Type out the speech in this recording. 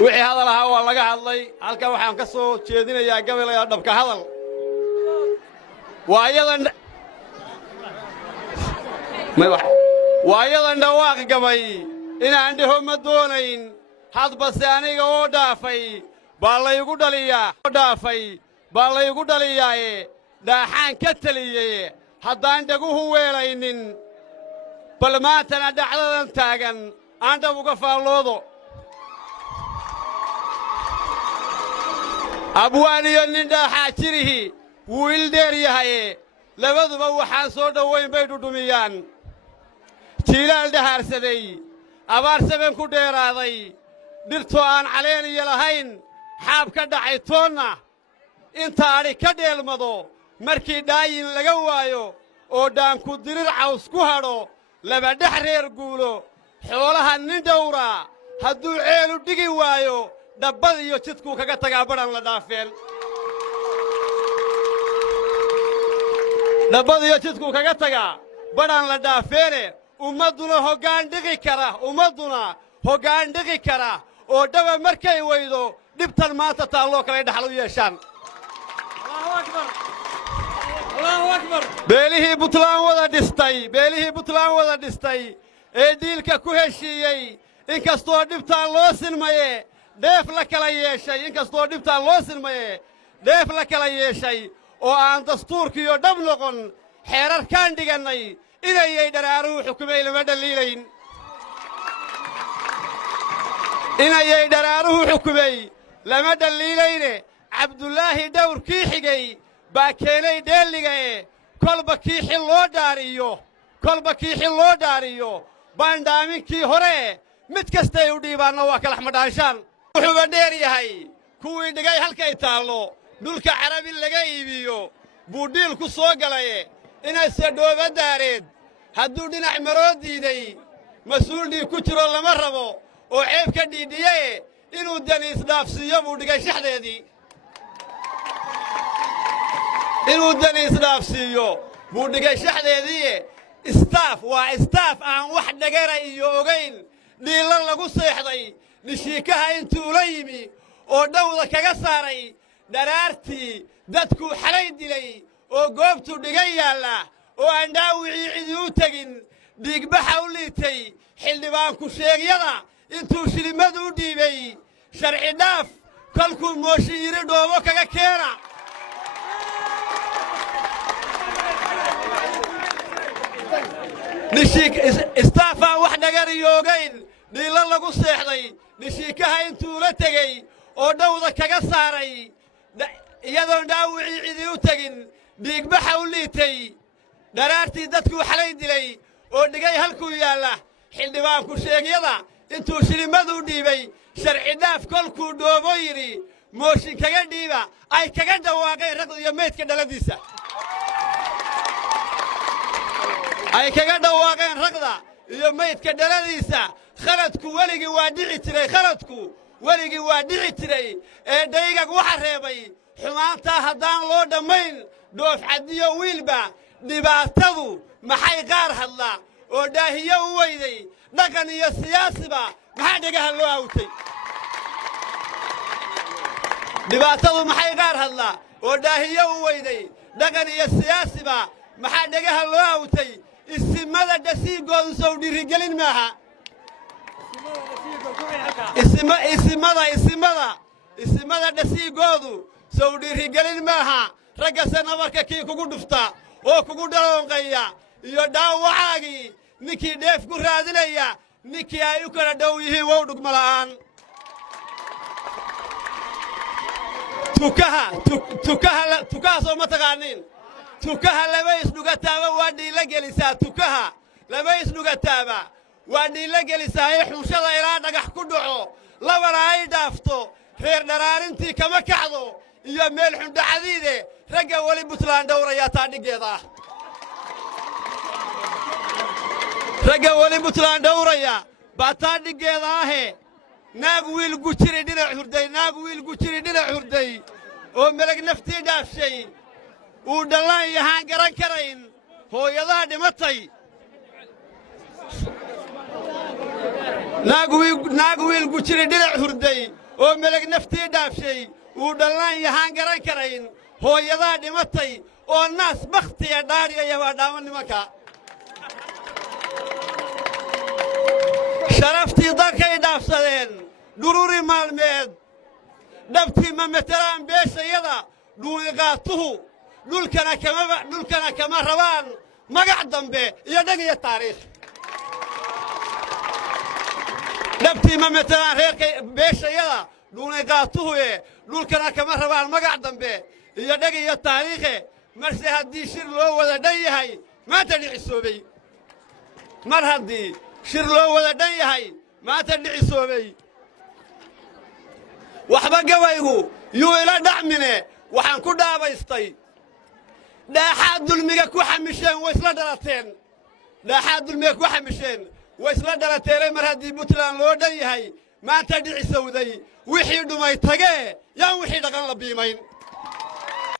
wixii hadal ahaa waa laga hadlay halka waxaan ka soo jeedinayaa gabalaya dhabka hadal waayadan dhawaaq gabay inaan dhaho ma doonayn hadbase aniga oo dhaafay baa laygu dhaliyaaye dhaaxaan ka taliyey haddaan dhaguhu weelaynin bal maantana dhacdadan taagan aan dhab uga faalloodo abwaan iyo nin dhaaxaa jirihi wuu ildheer yahaye labaduba waxaan soo dhowayn bay dhudhumiyaan jiilaal dhahaarsaday abaar saban ku dheeraaday dhirtoo aan caleeniya lahayn xaab ka dhacay toonna inta adhi ka dheelmado markii dhaayin laga waayo oo dhaanku dirir caws ku hadho labadhex reer guulo xoolaha nin dhowraa hadduu ceelu dhigi waayo dhabbad iyo jidkuu kaga tagaa badhan la dhaafeen dhabbad iyo jidkuu kaga tagaa badhan la dhaafeene ummadduna hoggaan dhiqi kara oo dhaba markay weydo dhibtan maanta taalloo kale dhaxal u yeeshaan beelihii buntland wada dhistay ee dhiilka ku heshiiyey inkastoo dhibtaan loo silmaye dheef la kala yeeshay oo aan dastuurkiiyo dhab noqon xeerarkaan dhigannay inayay dharaaruhu xukumay lama dhaliilayn lama dhaliilayne cabdulaahi dhawrkii xigay baa keenay dheelligae kolba kii xil loo dhaariyo baandhaaminkii hore mid kastay u dhiibaanna waa kalax madhaanshaan wuxuuba dheer yahay kuwii dhigay halkay taallo dhulka carabi laga iibiyo buu dhiil ku soo galaye inayse dhooba daareed hadduu dhinac maroo diiday mas-uul dhiig ku jiro lama rabo oo ceeb ka dhiidhiyae inuu dani isdhaafsiiyo buu dhigay shaxdeedii istaaf waa istaaf aan wax dhagara iyo ogayn dhiilla lagu seexday dhishiikaha intuu la yimi oo dhawda kaga saaray dharaartii dadkuu xalay dilay oo goobtu dhigan yaalla oo aan dhaawicii cidi u tegin dhiigbaxa u liitay xildhibaanku sheegyada intuu shilimadu u dhiibay sharci dhaaf kolkuu mooshin yidhi dhoobo kaga keena istaafaan wax dhagar iyo ogayn dhiilla lagu seexday dhishiikaha intuu la tegey oo dhawda kaga saaray iyadoon dhaawicii cidi u tegin dhiigbaxa u liitay dharaartii dadkuu xalay dilay oo dhigay halkuu yaalla xildhibaanku sheegyada intuu shilimadu dhiibay sharci dhaaf kolkuu dhoobo yidhi mooshin kaga dhiiba ay kaga dhawaaqeen raqda iyo maydka dhaladiisa khaladku weligii waa dhici jiray ee dhaygag waxa reebay xumaantaa haddaan loo dhammayn dhoof caddiyo wiilba dhibaatadu maxay qaar hadla oo dhaahiyo u weyday dhaqan iyo siyaasiba maxaa dhegaha loo awtay dhibaatadu maxay qaar hadla oo dhaahiyo u weyday dhaqan iyo siyaasiba maxaa dhegaha loo awtay isimada dhasiigoodu sow dhiirigelin maaha isimada dhasiigoodu sow dhiirigelin maaha raggase nabarka kii kugu dhufta oo kugu dhaloonqaya iyo dhaawacaagii ninkii dheef ku raadinaya ninkii ay u kala dhow yihiin wow dhugma la'aan tukaha soo ma taqaaniin tukaha laba isdhugataaba waa dhiilla gelisaa laba isdhugataaba waa dhiilla gelisaaye xunshada ilaa dhagax ku dhaco labana ay dhaafto reer dharaarintii kama kacdo iyo meel xundhacadiide ragga weli buntland dhowrayaa taa dhiggeeda ah ragga weli buntland dhowraya baa taa dhiggeeda ahe naag wiil gujiri dhinac hurday oo meleg naftii dhaafshay uu dhallaan yahaan garan karayn hooyadaa dhimatay naag wiil gujiri dhinac hurday oo melag naftii dhaafshay uu dhallaan yahaan garan karayn hooyadaa dhimatay oo naas bakhtiya dhaariyaya waa dhaaman nimanka sharaftii dalkay dhaafsadeen dhururi maalmeed dhabtii ma matelaan beeshayada dhuuniqaatuhu dhulkana kama rabaan magac dambe iyo dhag iyo taariikh dhabtii ma matelaan reerkay beeshayada dhuuniqaatuhu dhulkana kama rabaan magac dambe iyo dhag iyo taariikhe marse haddii shir loo wada dhan yahay maanta dhicisoobay mar haddii shir loo wada dhan yahay maanta dhicisoobay waxba gabaygu yuu ila dhacmine waxaan ku dhaabaystay dhaaxaad dulmiga ku xamisheen way isla dhalateen dhaaxaad dulmiga ku xamisheen way isla dhalateene mar haddii puntland loo dhan yahay maanta dhicisowday wixii dhumay tagee yaan wixii dhaqan la biimayn